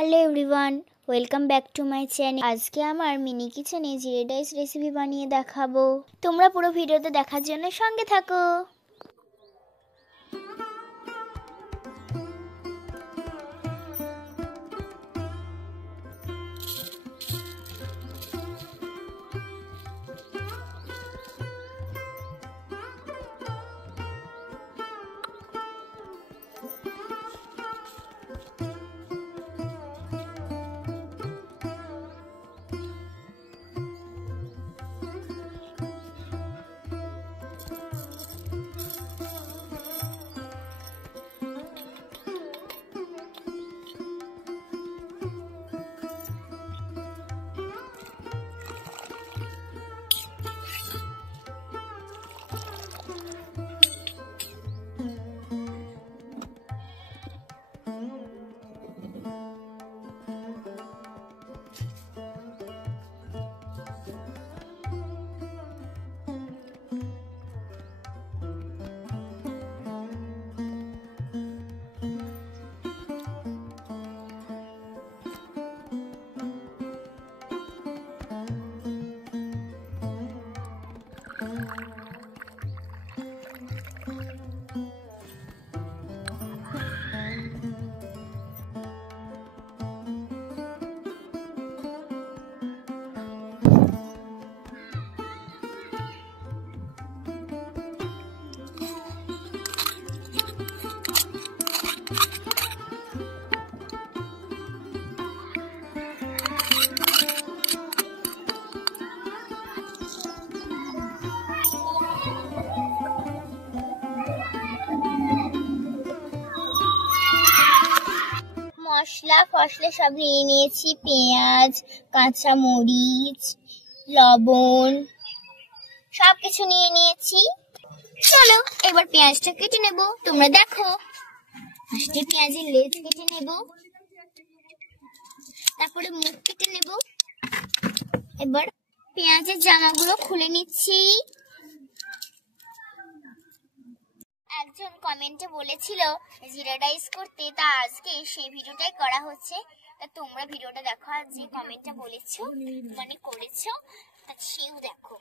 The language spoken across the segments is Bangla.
Hello everyone, welcome back to my channel. আজকে আমার মিনি কিচেনে জিরে রাইস রেসিপি বানিয়ে দেখাবো। তোমরা পুরো ভিডিওতে দেখার জন্য সঙ্গে থাকো। মশলা ফসলা সব নিয়ে নিয়েছি, পেঁয়াজ, কাঁচা মরিচ, লবণ সবকিছু নিয়ে নিয়েছি। চলো এবার পেঁয়াজটা কেটে নেব। তোমরা দেখো, ফার্স্টে পেঁয়াজের লেজ কেটে নেব, তারপরে মুখ কেটে নেব। এবার পেঁয়াজের জামাগুলো খুলে নিচ্ছি। একজন কমেন্টে বলেছিল জিরা রাইস করতে, তা আজকে সেই ভিডিওটাই করা হচ্ছে। তা তোমরা ভিডিওটা দেখো, আর যে কমেন্টটা বলেছো মানে করেছো সেও দেখো।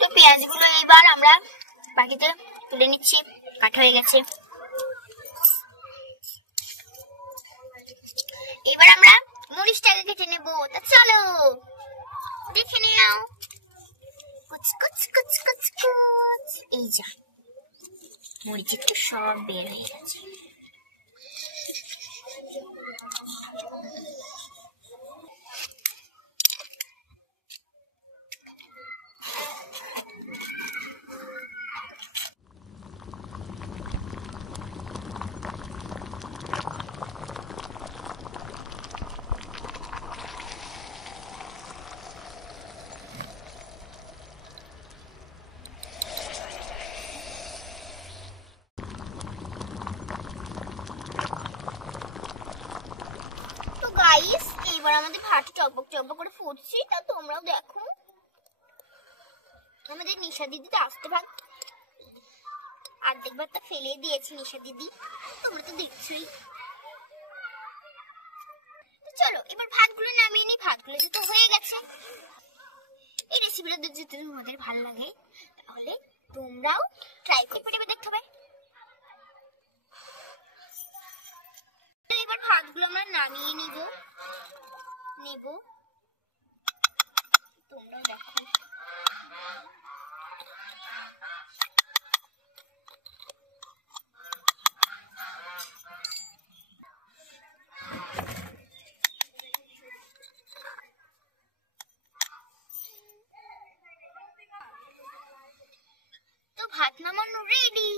তো পেঁয়াজগুলো এবার আমরা বাকিতে তুলে নিচ্ছি, কাটা হয়ে গেছে। এবার আমরা মরিচটাকে কেটে নেবো। তা চলো দেখে নাও। কুচ কুচ কুচ কুচ কুচ, এই যা মরিচ একটু সব বের হয়ে গেছে। এবার আমাদের ভাতটা টকবক টকবক করে ফুটছে, তা তোমরাও দেখো। আমাদের নিশা দিদি তো আসতে ভাগ অর্ধেক ভাতটা ফেলে দিয়েছে নিশা দিদি, তোমরা তো দেখছোই। চলো এবার ভাতগুলো নামিয়ে নিই। ভাতগুলো যেহেতু হয়ে গেছে, এই রেসিপিটা যদি তোমাদের ভালো লাগে তাহলে তোমরাও ট্রাই করে দেখতে হবে। এবার ভাতগুলো আমরা নামিয়ে নিব। তোমরাও দেখো। ভাত নামানো রেডি।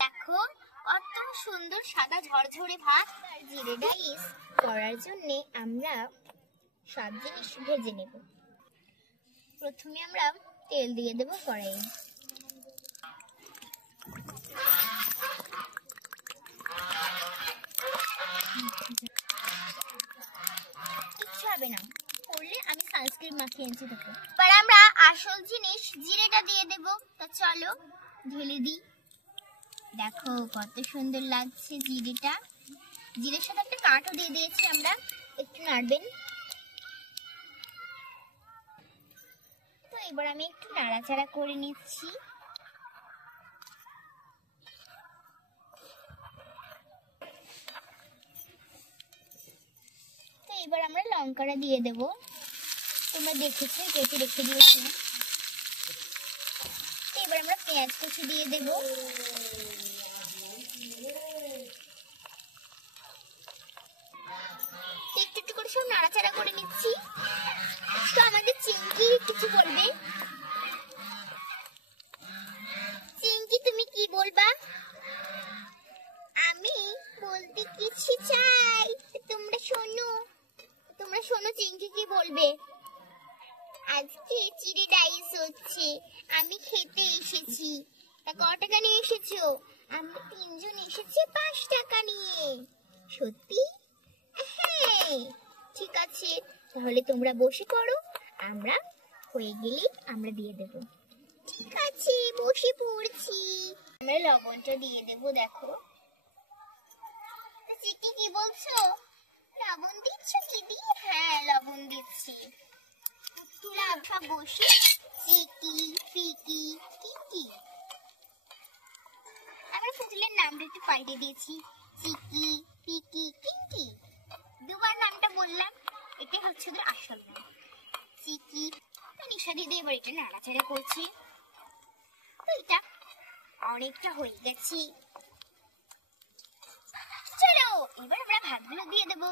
দেখো কত সুন্দর সাদা ঝরঝরে ভাত। জিরে রাইস করার জন্য আমরা সব জিনিস ভেজে নেব। প্রথমে আমরা তেল দিয়ে দেব কড়াইয়ে। কিচ্ছু হবে না, করলে আমি সানস্ক্রিন মাখিয়ে এনেছি তোকে। এবার আমরা আসল জিনিস জিরেটা দিয়ে দেব। তা চলো ঢেলে দিই। দেখো কত সুন্দর লাগছে জিরেটা। জিরের সাথে একটা কাঠও দিয়ে দিয়েছি আমরা, একটু নাড়বেন। তো এবার আমি একটু নাড়াচাড়া করে নিচ্ছি। তো এবার আমরা লঙ্কাটা দিয়ে দেব। তোমরা দেখেছো কেটে রেখে দিয়েছি। তো এবার আমরা পেঁয়াজ কুচি দিয়ে দেব। একটু একটু করে সব নাড়াচাড়া করে নিচ্ছি। তো আমাদের চিংকি কিছু বলবে। চিংকি তুমি কি বলবা? আমি বলতে কিছু চাই, তোমরা শোনো। তোমরা শোনো চিংকি কি বলবে। আজকে জিরে রাইস হচ্ছে, আমি খেতে এসেছি। তা কত টাকা নিয়ে এসেছো? আমরা 3 জন এসেছি 5 টাকা নিয়ে। সত্যি? হ্যাঁ ঠিক আছে, তাহলে তোমরা বসে পড়ো, আমরা হয়ে গেলে আমরা দিয়ে দেব। ঠিক আছে বসে পড়ছি। আমরা লবণটা দিয়ে দেব। দেখো চিকি কি বলছো? লবণ দিচ্ছ দিদি? হ্যাঁ লবণ দিচ্ছি। তোরা সব বসে চিকি ফিকি কিকি, আমরা ফুটলের নামটা একটু পাল্টে দিয়েছি, চিকি পিকি কিকি। দুবার নামটা বললাম, এটা হচ্ছে ওদের আসল নাম চিকি। নিশা দিদি এবার এটা নাড়াচাড়া করছি। তো এটা অনেকটা হয়ে গেছে। চলো এবার আমরা ভাতগুলো দিয়ে দেবো।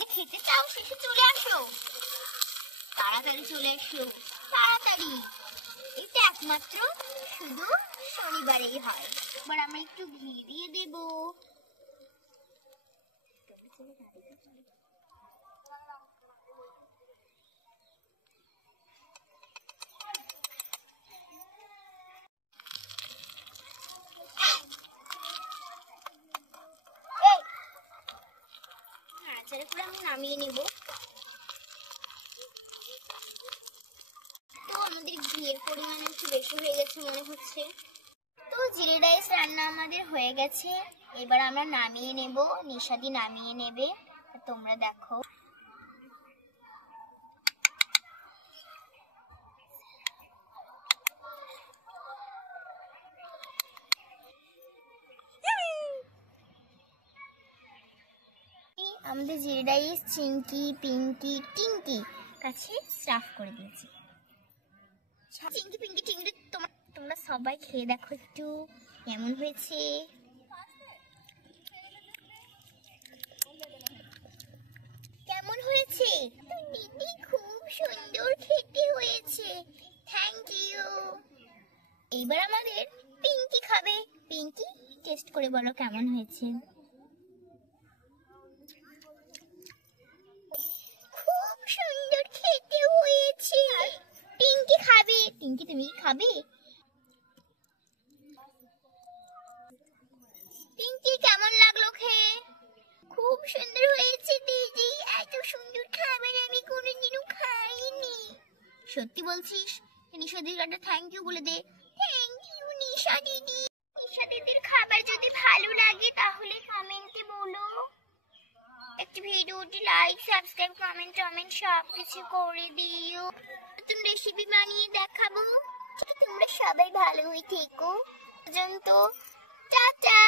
যে খেতে চাও সেটা চলে আসো, তাড়াতাড়ি চলে এসো, তাড়াতাড়ি। এটা একমাত্র শুধু শনিবারেই হয়। এবার আমরা একটু ঘি দিয়ে দেব। নাড়াচাড়া করে আমি নামিয়ে নেব। তো আমাদের ঘিয়ের পরিমাণ একটু বেশি হয়ে গেছে মনে হচ্ছে। তো জিরে রাইস রান্না আমাদের হয়ে গেছে। এবার আমরা নামিয়ে নেব। নিশাদি নামিয়ে নেবে। তোমরা দেখো আমাদের জিরে রাইস চিংকি পিঙ্কি টিঙ্কি কাছে সার্ভ করে দিয়েছি। চিংকি পিঙ্কি টিঙ্কি তোমরা সবাই খেয়ে দেখো একটু কেমন হয়েছে। কেমন হয়েছে? দিদি খুব সুন্দর খেতে হয়েছে, থ্যাংক ইউ। এবার আমাদের পিঙ্কি খাবে। পিঙ্কি টেস্ট করে বলো কেমন হয়েছে। খুব সুন্দর খেতে হয়েছে। পিঙ্কি খাবে। পিঙ্কি তুমি খাবে? পিঙ্কি কেমন লাগলো খেয়ে? খুব সুন্দর হয়েছে দিদি, এত সুন্দর খাবার আমি কোনোদিনও খাইনি। সত্যি বলছিস? নিশা দিদির একটা থ্যাংক ইউ বলে দে। থ্যাংক ইউ নিশা দিদি। নিশা দিদির খাবার যদি ভালো লাগে তাহলে কমেন্টে বলো। একটা ভিডিওটি লাইক সাবস্ক্রাইব কমেন্ট সব কিছু করে দিও। নতুন রেসিপি বানিয়ে দেখাবো। তোমরা সবাই ভালোই থেকো। পর্যন্ত টাটা।